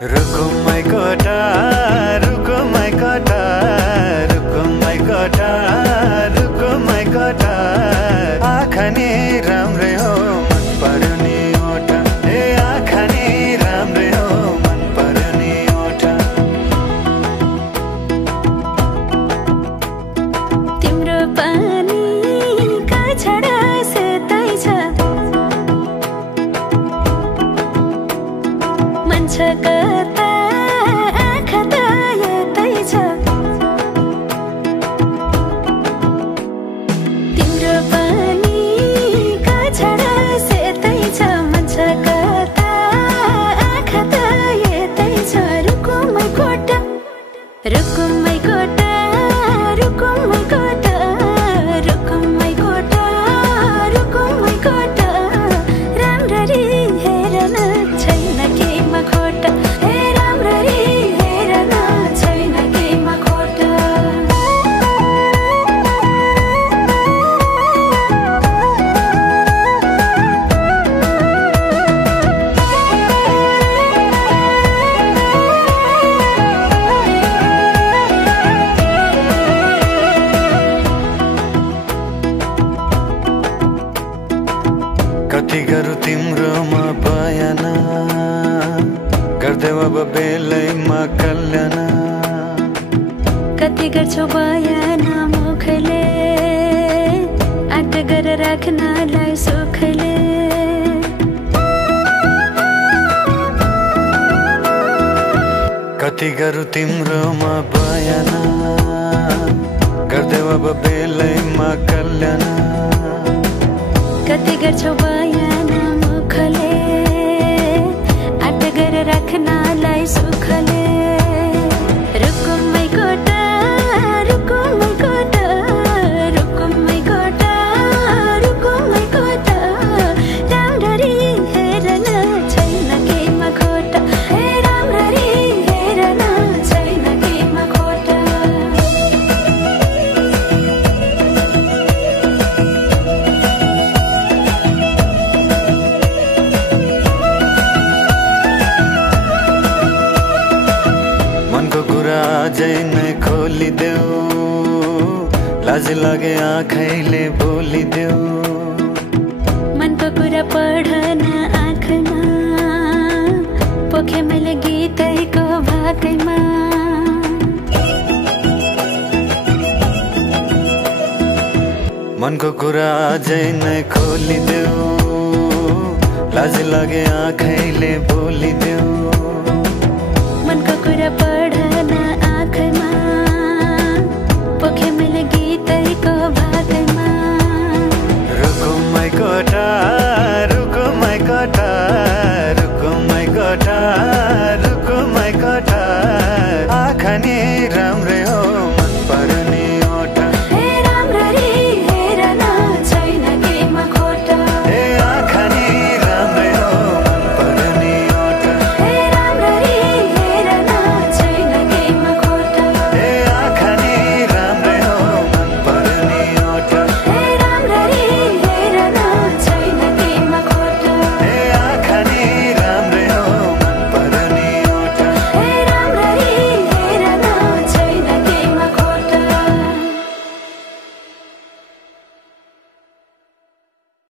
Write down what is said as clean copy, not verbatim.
रुको my कोटा रुको my कोटा रुको my कोटा रुको my कोटा आँखा नि राम्रै हो मन पर्यो नि ओठा ए आँखा नि राम्रै हो मन पर्यो नि ओठा तिम्रो पानी का छडा सेतै छ मन छ कता आँखा त यतै छ तिम्रो पानी का छडा सेतै छ मन छ कता आँखा त यतै छ रुको my कोटा रुको my कोटा रुको my कोटा रुको my कोटा रुको my कोटा राम्ररी हेर्न छैन केहीमा खोटा हे राम्ररी हेर्न छैन केहीमा खोटा कति गरौँ तिम्रोमा बयान गर्दै अब बेलैमा कल्याण कति गर्छौ बयान मुखले आँट गरेर राख्नलाई सुखले कति गरौँ तिम्रोमा बयान गर्दै अब बेलैमा कल्याण कति गर्छौ बयान मुखले आँट गरेर राख्नलाई सुखले रुको my कोटा रुको my कोटा रुको my कोटा रुको my कोटा राम्ररी हेर्न छैन केहीमा खोटा हे राम्ररी हेर्न छैन केहीमा खोटा मनको कुरा अझै नै खोलिदेऊ लाज लागे आँखैले बोलिदेऊ मनको कुरा पढ्न आँखमा पोखे मैले गीतैको भाकैमा मनको कुरा अझै नै खोलिदेऊ लाज लागे आँखैले बोलिदेऊ मनको कुरा